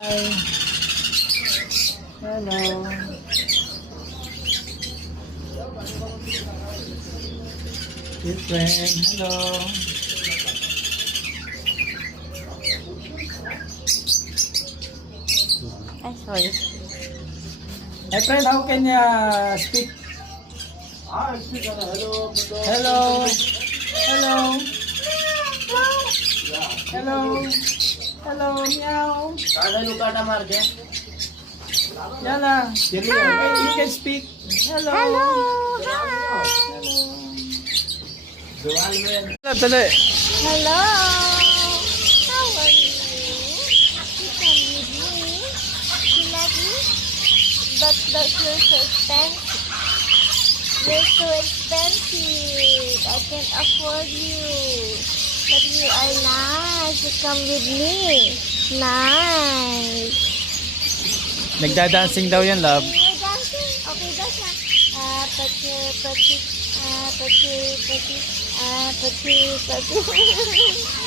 Hi. Hello. Dear friend, hello. Ay, sorry. My friend, how can you speak? Hello. Hello. Hello. Hello. Hello, meow. Yana, you can speak. Hello. Hello. Hello. Dali. Hello. How are you? You come with me. You love me? But you're so expensive. You're so expensive. I can't afford you. But you are nice. You come with me. Nice. Nagda-dancing daw yan, love. You're dancing? Okay, dance na. Pati, pati, pati, pati, pati, pati.